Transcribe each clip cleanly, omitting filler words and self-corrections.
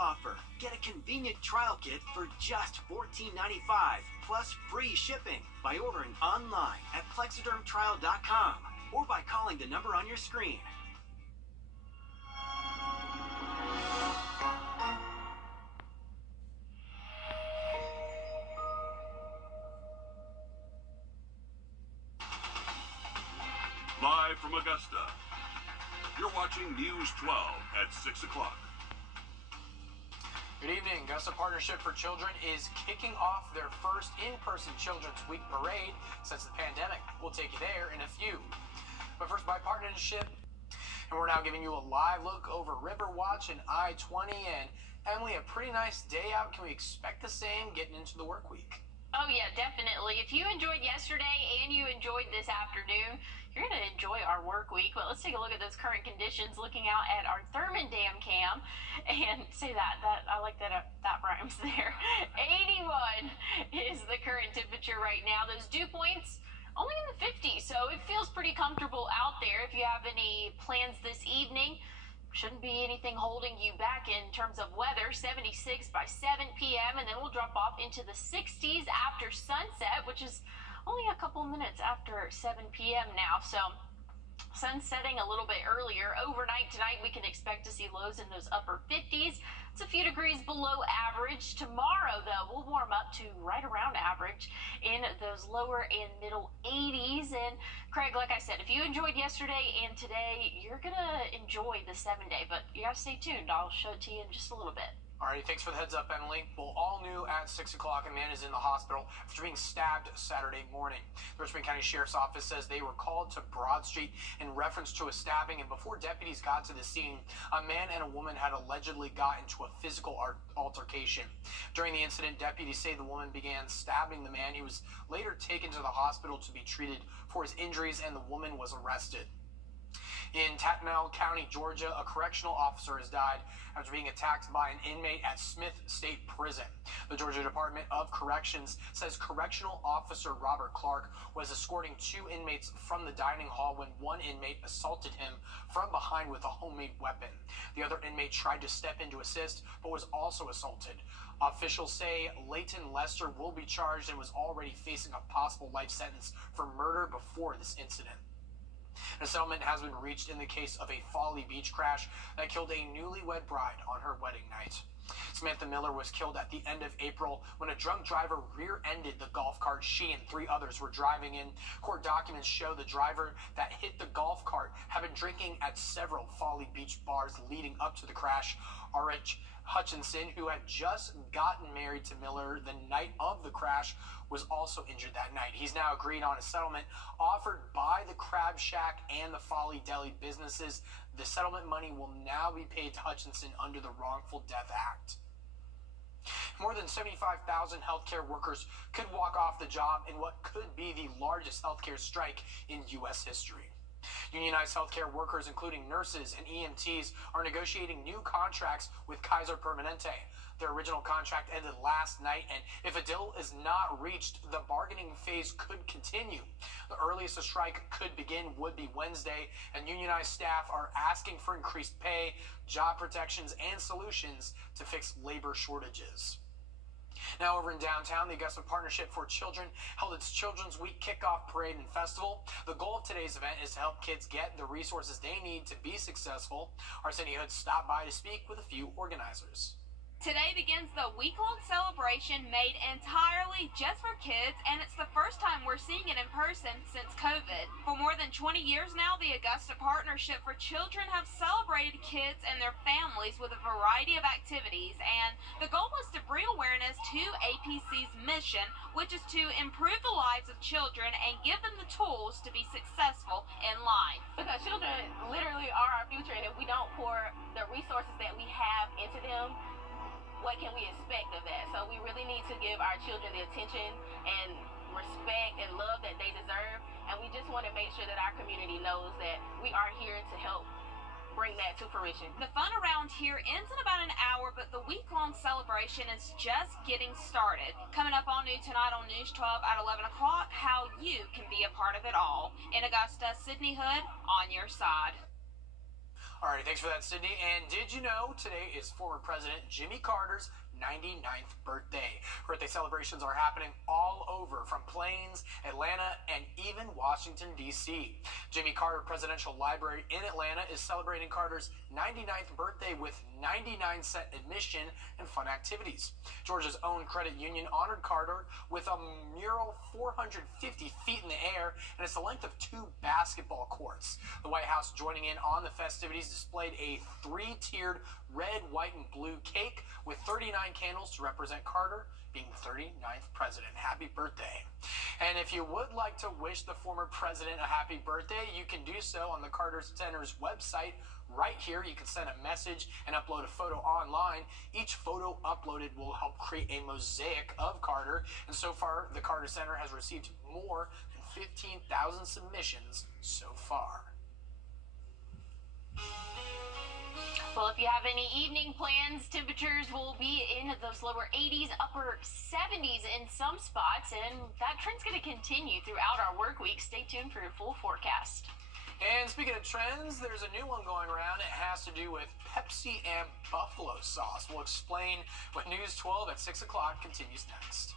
offer. Get a convenient trial kit for just $14.95 plus free shipping by ordering online at plexidermtrial.com or by calling the number on your screen. Live from Augusta, you're watching News 12 at 6 o'clock. Good evening. Augusta Partnership for Children is kicking off their first in-person Children's Week parade since the pandemic. We'll take you there in a few. But first, by partnership, and we're now giving you a live look over Riverwatch and I-20. And Emily, a pretty nice day out. Can we expect the same getting into the work week? Oh, yeah, definitely. If you enjoyed yesterday and you enjoyed this afternoon, you're going to enjoy our work week. But let's take a look at those current conditions, looking out at our Thurman Dam cam. And say that I like that rhymes there. 81 is the current temperature right now. Those dew points only in the 50s, so it feels pretty comfortable out there. If you have any plans this evening, shouldn't be anything holding you back in terms of weather. 76 by 7 p.m. and then we'll drop off into the 60s after sunset, which is only a couple minutes after 7 p.m. now. So sun setting a little bit earlier. Overnight tonight, we can expect to see lows in those upper 50s. It's a few degrees below average. Tomorrow, though, we'll warm up to right around average in those lower and middle 80s. And Craig, like I said, if you enjoyed yesterday and today, you're going to enjoy the 7-day. But you got to stay tuned. I'll show it to you in just a little bit. Alrighty, thanks for the heads up, Emily. Well, all new at 6 o'clock, a man is in the hospital after being stabbed Saturday morning. The Richmond County Sheriff's Office says they were called to Broad Street in reference to a stabbing, and before deputies got to the scene, a man and a woman had allegedly got into a physical altercation. During the incident, deputies say the woman began stabbing the man. He was later taken to the hospital to be treated for his injuries, and the woman was arrested. In Tatnall County, Georgia, a correctional officer has died after being attacked by an inmate at Smith State Prison. The Georgia Department of Corrections says Correctional Officer Robert Clark was escorting 2 inmates from the dining hall when one inmate assaulted him from behind with a homemade weapon. The other inmate tried to step in to assist, but was also assaulted. Officials say Leighton Lester will be charged and was already facing a possible life sentence for murder before this incident. A settlement has been reached in the case of a Folly Beach crash that killed a newlywed bride on her wedding night. Samantha Miller was killed at the end of April when a drunk driver rear-ended the golf cart she and 3 others were driving in. Court documents show the driver that hit the golf cart had been drinking at several Folly Beach bars leading up to the crash. R.H. Hutchinson, who had just gotten married to Miller the night of the crash, was also injured that night. He's now agreed on a settlement offered by the Crab Shack and the Folly Deli businesses. The settlement money will now be paid to Hutchinson under the Wrongful Death Act. More than 75,000 healthcare workers could walk off the job in what could be the largest healthcare strike in U.S. history. Unionized healthcare workers, including nurses and EMTs, are negotiating new contracts with Kaiser Permanente. Their original contract ended last night, and if a deal is not reached, the bargaining phase could continue. The earliest a strike could begin would be Wednesday, and unionized staff are asking for increased pay, job protections, and solutions to fix labor shortages. Now over in downtown, the Augusta Partnership for Children held its Children's Week Kickoff Parade and Festival. The goal of today's event is to help kids get the resources they need to be successful. Our Cindy Hood stopped by to speak with a few organizers. Today begins the week-long celebration made entirely just for kids, and it's the first time we're seeing it in person since COVID. For more than 20 years now, the Augusta Partnership for Children have celebrated kids and their families with a variety of activities, and the goal was to bring awareness to APC's mission, which is to improve the lives of children and give them the tools to be successful in life. Because children literally are our future, and if we don't pour the resources that we have into them, what can we expect of that? So we really need to give our children the attention and respect and love that they deserve. And we just want to make sure that our community knows that we are here to help bring that to fruition. The fun around here ends in about an hour, but the week-long celebration is just getting started. Coming up all new tonight on News 12 at 11 o'clock, how you can be a part of it all. In Augusta, Sydney Hood, on your side. All right, thanks for that, Sydney. And did you know today is former President Jimmy Carter's 99th birthday? Birthday celebrations are happening all over, from Plains, Atlanta, and even Washington, D.C. Jimmy Carter Presidential Library in Atlanta is celebrating Carter's 99th birthday with 99-cent admission and fun activities. Georgia's own credit union honored Carter with a mural 450 feet in the air, and it's the length of 2 basketball courts. The White House, joining in on the festivities, displayed a 3-tiered red, white, and blue cake with 39 candles to represent Carter being the 39th president. Happy birthday. And if you would like to wish the former president a happy birthday, you can do so on the Carter Center's website right here. You can send a message and upload a photo online. Each photo uploaded will help create a mosaic of Carter. And so far, the Carter Center has received more than 15,000 submissions so far. Well, if you have any evening plans, temperatures will be in those lower 80s, upper 70s in some spots, and that trend's going to continue throughout our work week. Stay tuned for your full forecast. And speaking of trends, there's a new one going around. It has to do with Pepsi and buffalo sauce. We'll explain when News 12 at 6 o'clock continues next.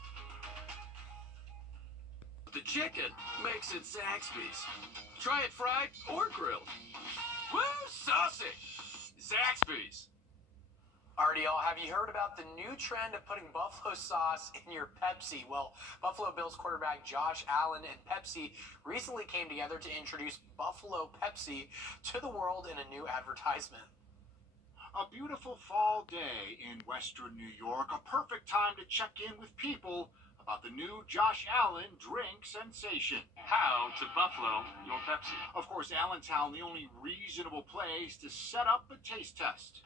The chicken makes it Zaxby's. Try it fried or grilled. Woo, saucy! Zaxby's. Alrighty, y'all, have you heard about the new trend of putting buffalo sauce in your Pepsi? Well, Buffalo Bills quarterback Josh Allen and Pepsi recently came together to introduce Buffalo Pepsi to the world in a new advertisement. A beautiful fall day in western New York, a perfect time to check in with people about the new Josh Allen drink sensation. How to Buffalo your Pepsi. Of course, Allentown, the only reasonable place to set up a taste test.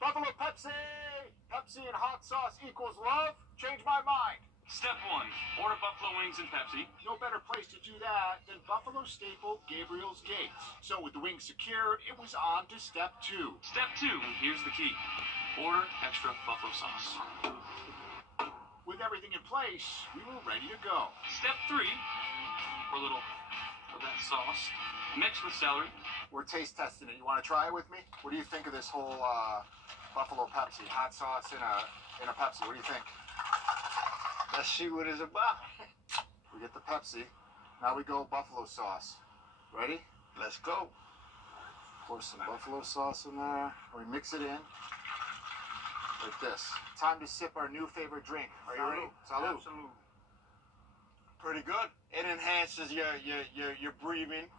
Buffalo Pepsi! Pepsi and hot sauce equals love? Change my mind. Step 1. Order buffalo wings and Pepsi. No better place to do that than Buffalo staple Gabriel's Gates. So with the wings secured, it was on to step 2. Step 2. Here's the key. Order extra buffalo sauce. With everything in place, we were ready to go. Step 3. Pour a little of that sauce. Mix with celery. We're taste testing it. You want to try it with me? What do you think of this whole Buffalo Pepsi? Hot sauce in a Pepsi. What do you think? Let's see what it's about. We get the Pepsi. Now we go buffalo sauce. Ready? Let's go. Pour some buffalo sauce in there. We mix it in like this. Time to sip our new favorite drink. Are you ready? Salud. Absolutely. Pretty good. It enhances your breathing.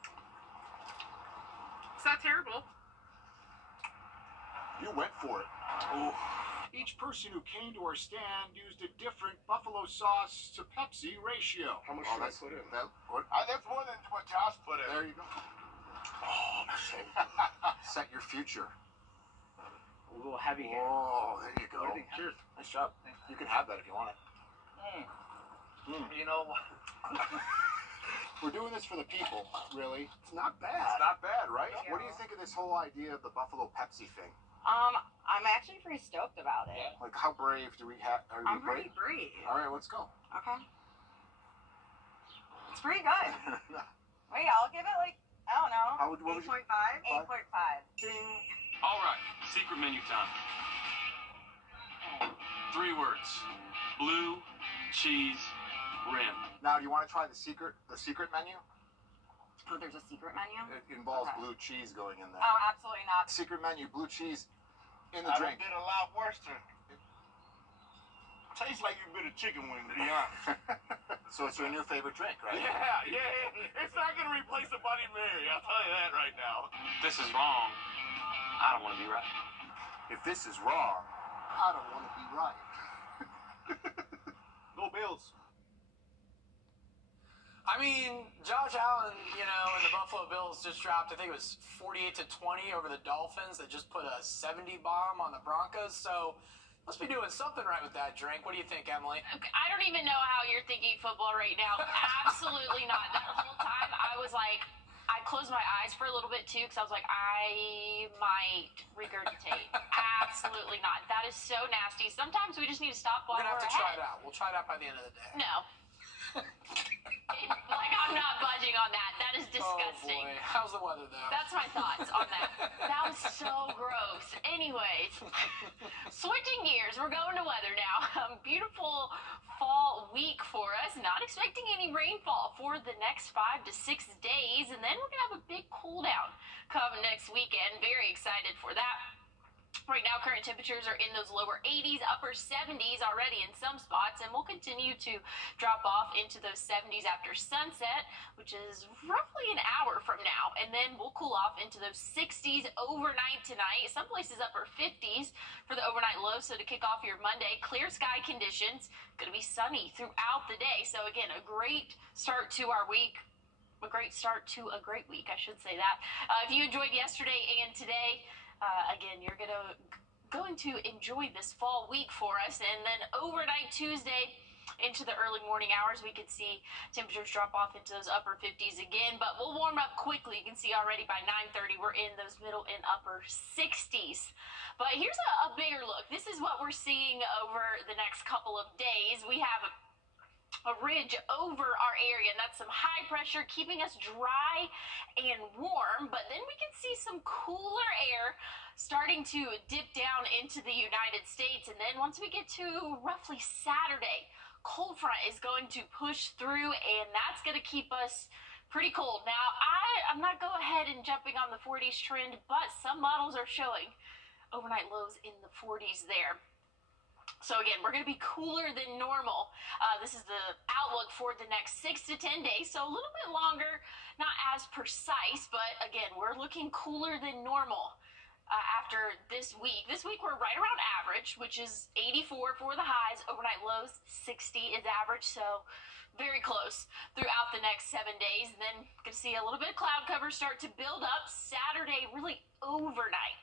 It's not terrible. You went for it. Oh. Each person who came to our stand used a different buffalo sauce to Pepsi ratio. How much should I put in? What? That's more than what Josh put in. There you go. Oh, set your future. A little heavy here. Oh, there you go. Cheers. Nice job. You can have that if you want it. You know what? We're doing this for the people, really. It's not bad. It's not bad, right? Yeah. What do you think of this whole idea of the Buffalo Pepsi thing? I'm actually pretty stoked about it. Like, how brave do we have? Are I'm we pretty brave. All right, let's go. Okay. It's pretty good. Wait, I'll give it like, I don't know. How would- what would you- 8.5? 8.5. Ding. All right. Secret menu time. 3 words. Blue cheese rim. Now, do you want to try the secret menu? Oh, there's a secret menu? It involves Okay. blue cheese going in there. Oh, absolutely not. Secret menu, blue cheese in the I drink. did a lot worse than. Tastes like you bit a chicken wing, to be honest. So it's your new favorite drink, right? Yeah. It's not gonna replace a Bloody Mary. I'll tell you that right now. This is wrong. I don't want to be right. If this is wrong, I don't want to be right. Go Bills. I mean, Josh Allen, and the Buffalo Bills just dropped, I think it was 48-20 over the Dolphins that just put a 70 bomb on the Broncos. So must be doing something right with that drink. What do you think, Emily? I don't even know how you're thinking football right now. Absolutely not. That whole time I was like, I closed my eyes for a little bit too because I was like, I might regurgitate. Absolutely not. That is so nasty. Sometimes we just need to stop while We're going to we're have to try ahead. it out. We'll try it out by the end of the day. No. Like, I'm not budging on that. That is disgusting. Oh boy. How's the weather though? That's my thoughts on that. That was so gross. Anyways, switching gears, we're going to weather now. Beautiful fall week for us. Not expecting any rainfall for the next 5 to 6 days, and then we're gonna have a big cool down come next weekend. Very excited for that. Right now, current temperatures are in those lower 80s, upper 70s already in some spots, and we'll continue to drop off into those 70s after sunset, which is roughly an hour from now. And then we'll cool off into those 60s overnight tonight. Some places upper 50s for the overnight low. So to kick off your Monday, clear sky conditions, going to be sunny throughout the day. So again, a great start to our week. A great start to a great week, I should say that. If you enjoyed yesterday and today, again, you're going to enjoy this fall week for us. And then overnight Tuesday into the early morning hours, we could see temperatures drop off into those upper 50s again, but we'll warm up quickly. You can see already by 9:30 we're in those middle and upper 60s. But here's a bigger look. This is what we're seeing over the next couple of days. We have a ridge over our area, and that's some high pressure keeping us dry and warm, but then we can see some cooler air starting to dip down into the United States. And then once we get to roughly Saturday, cold front is going to push through, and that's going to keep us pretty cold. Now, I'm not go ahead and jumping on the 40s trend, but some models are showing overnight lows in the 40s there. So again, we're going to be cooler than normal. This is the outlook for the next 6 to 10 days, so a little bit longer, not as precise, but again, we're looking cooler than normal after this week. This week we're right around average, which is 84 for the highs, overnight lows 60 is average, so very close throughout the next 7 days. And then going to see a little bit of cloud cover start to build up Saturday, really overnight.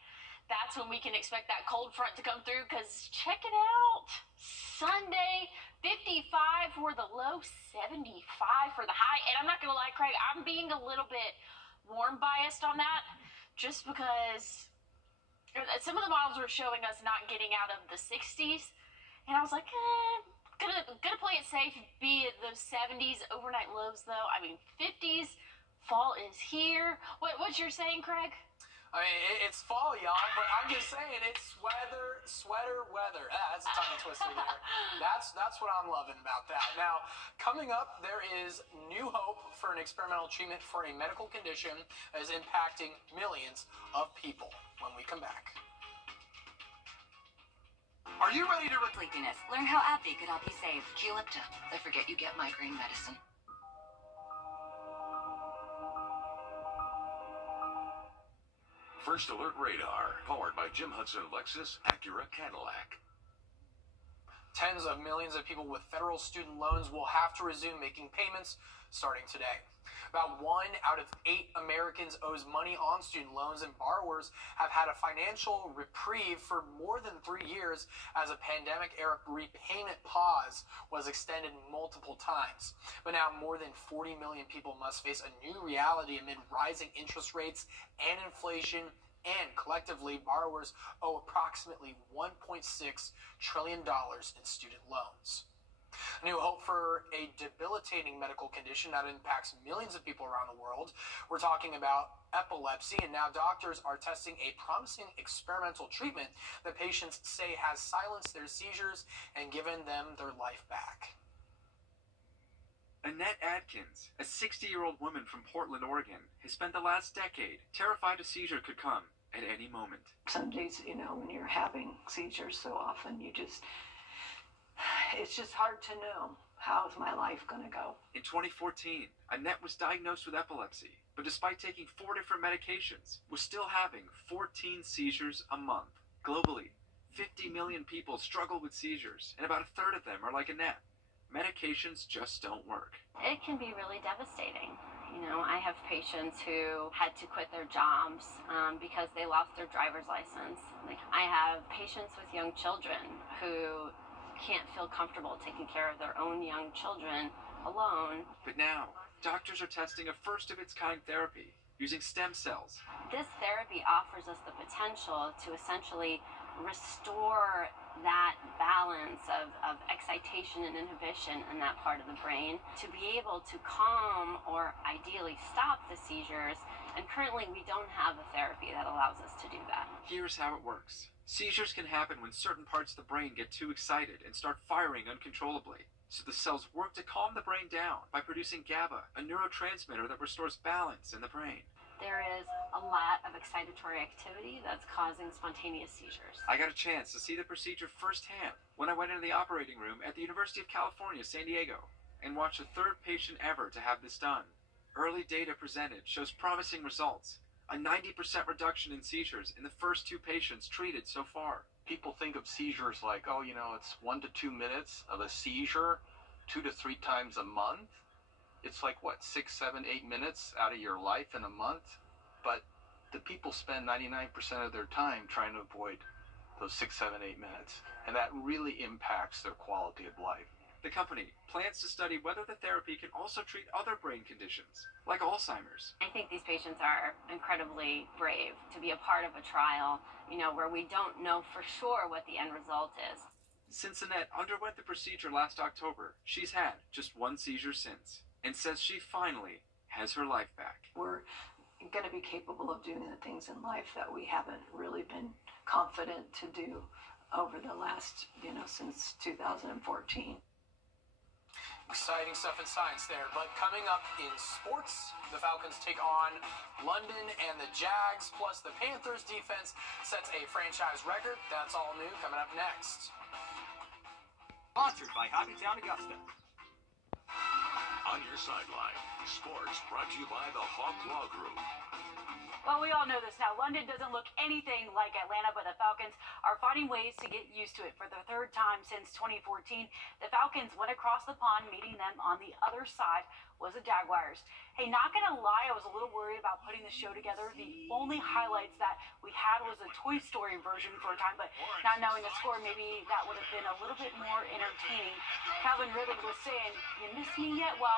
That's when we can expect that cold front to come through, because check it out. Sunday, 55 for the low, 75 for the high. And I'm not going to lie, Craig, I'm being a little bit warm biased on that, just because some of the models were showing us not getting out of the 60s. And I was like, gonna play it safe, be at those 70s, overnight lows though. I mean, 50s, fall is here. What's your saying, Craig? I mean, it's fall, y'all, but I'm just saying it's sweater weather. That's a tongue twister there. That's what I'm loving about that. Now, coming up, there is new hope for an experimental treatment for a medical condition that is impacting millions of people when we come back. Are you ready to sleepiness? Learn how AbbVie could help you save. Qulipta. I forget you get migraine medicine. First Alert Radar, powered by Jim Hudson Lexus Acura Cadillac. Tens of millions of people with federal student loans will have to resume making payments starting today. About 1 out of 8 Americans owes money on student loans, and borrowers have had a financial reprieve for more than 3 years as a pandemic-era repayment pause was extended multiple times. But now more than 40 million people must face a new reality amid rising interest rates and inflation, and collectively, borrowers owe approximately $1.6 trillion in student loans. New hope for a debilitating medical condition that impacts millions of people around the world. We're talking about epilepsy, and now doctors are testing a promising experimental treatment that patients say has silenced their seizures and given them their life back. Annette Adkins, a 60-year-old woman from Portland, Oregon, has spent the last decade terrified a seizure could come at any moment. Some days, when you're having seizures so often, it's just hard to know, how is my life going to go? In 2014, Annette was diagnosed with epilepsy, but despite taking 4 different medications, was still having 14 seizures a month. Globally, 50 million people struggle with seizures, and about a third of them are like Annette. Medications just don't work. It can be really devastating. I have patients who had to quit their jobs because they lost their driver's license. I have patients with young children who can't feel comfortable taking care of their own young children alone. But now, doctors are testing a first-of-its-kind therapy using stem cells. This therapy offers us the potential to essentially restore that balance of excitation and inhibition in that part of the brain to be able to calm or ideally stop the seizures. And currently we don't have a therapy that allows us to do that. Here's how it works. Seizures can happen when certain parts of the brain get too excited and start firing uncontrollably. So the cells work to calm the brain down by producing GABA, a neurotransmitter that restores balance in the brain. There is a lot of excitatory activity that's causing spontaneous seizures. I got a chance to see the procedure firsthand when I went into the operating room at the University of California, San Diego, and watched the third patient ever to have this done. Early data presented shows promising results. A 90% reduction in seizures in the first 2 patients treated so far. People think of seizures like, oh, you know, it's 1 to 2 minutes of a seizure 2 to 3 times a month. It's like, what, 6, 7, 8 minutes out of your life in a month? But the people spend 99% of their time trying to avoid those 6, 7, 8 minutes. And that really impacts their quality of life. The company plans to study whether the therapy can also treat other brain conditions, like Alzheimer's. I think these patients are incredibly brave to be a part of a trial, where we don't know for sure what the end result is. Cincinnati underwent the procedure last October. She's had just 1 seizure since, and says she finally has her life back. We're going to be capable of doing the things in life that we haven't really been confident to do over the last, since 2014. Exciting stuff in science there. But coming up in sports, the Falcons take on London and the Jags, plus the Panthers defense sets a franchise record. That's all new coming up next. Sponsored by Hobbytown Augusta. On your sideline, sports brought to you by the Hawk Law Group. Well, we all know this now. London doesn't look anything like Atlanta, but the Falcons are finding ways to get used to it. For the 3rd time since 2014, the Falcons went across the pond. Meeting them on the other side was the Jaguars. Hey, not gonna lie, I was a little worried about putting the show together. The only highlights that we had was a Toy Story version for a time, but not knowing the score, maybe that would have been a little bit more entertaining. Calvin Ridley was saying, "You miss me yet?" Well,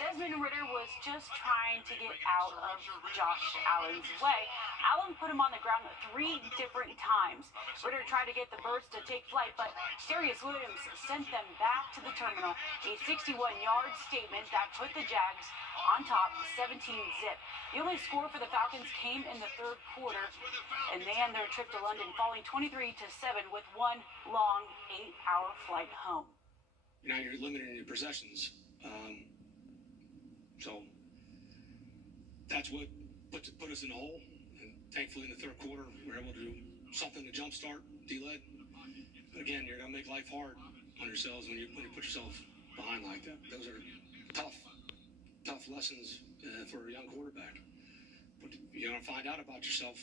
Desmond Ridder was just trying to get out of Josh Allen's way. Allen put him on the ground 3 different times. Ridder tried to get the birds to take flight, but Darius Williams sent them back to the terminal. A 61-yard statement that put the Jags on top, 17-zip. The only score for the Falcons came in the 3rd quarter, and they end their trip to London, falling 23-7 with 1 long 8-hour flight home. Now you're limiting your possessions. So that's what put us in the hole. And thankfully, in the 3rd quarter, we were able to do something to jumpstart D-Led. But again, you're going to make life hard on yourselves when you put yourself behind like that. Those are tough lessons for a young quarterback. But you're going to find out about yourself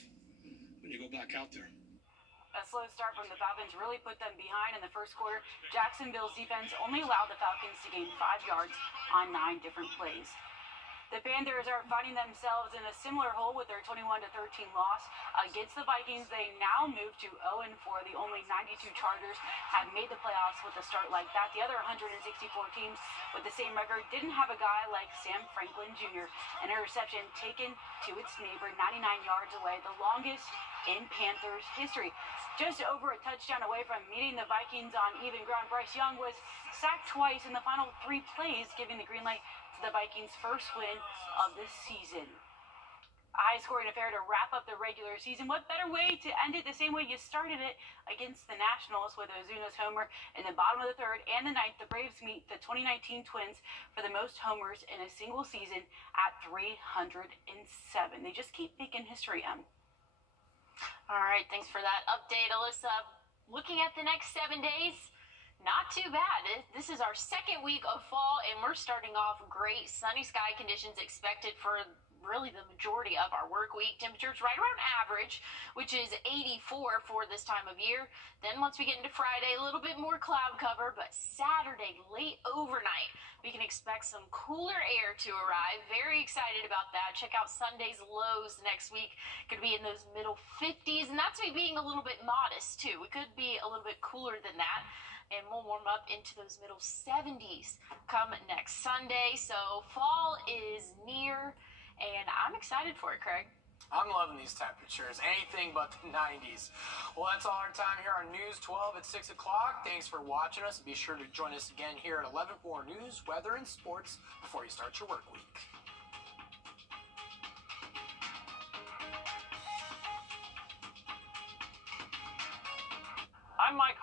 when you go back out there. A slow start from the Falcons really put them behind in the 1st quarter. Jacksonville's defense only allowed the Falcons to gain 5 yards on 9 different plays. The Panthers are finding themselves in a similar hole with their 21-13 loss against the Vikings. They now move to 0-4. The only 92 Chargers have made the playoffs with a start like that. The other 164 teams with the same record didn't have a guy like Sam Franklin Jr. An interception taken to its neighbor 99 yards away, the longest in Panthers history. Just over a touchdown away from meeting the Vikings on even ground, Bryce Young was sacked twice in the final 3 plays, giving the green light to the Vikings' first win of the season. A high-scoring affair to wrap up the regular season. What better way to end it the same way you started it against the Nationals with Ozuna's homer in the bottom of the 3rd and the 9th. The Braves meet the 2019 Twins for the most homers in a single season at 307. They just keep making history, All right, thanks for that update, Alyssa. Looking at the next 7 days, not too bad. This is our 2nd week of fall, and we're starting off great. Sunny sky conditions expected for really the majority of our work week. Temperatures right around average, which is 84 for this time of year. Then once we get into Friday, a little bit more cloud cover, but Saturday, late overnight, we can expect some cooler air to arrive. Very excited about that. Check out Sunday's lows next week. Could be in those middle 50s, and that's me being a little bit modest, too. We could be a little bit cooler than that. And we'll warm up into those middle 70s come next Sunday. So fall is near, and I'm excited for it, Craig. I'm loving these temperatures. Anything but the 90s. Well, that's all our time here on News 12 at 6 o'clock. Thanks for watching us. Be sure to join us again here at 11 for news, weather, and sports before you start your work week. I'm Mike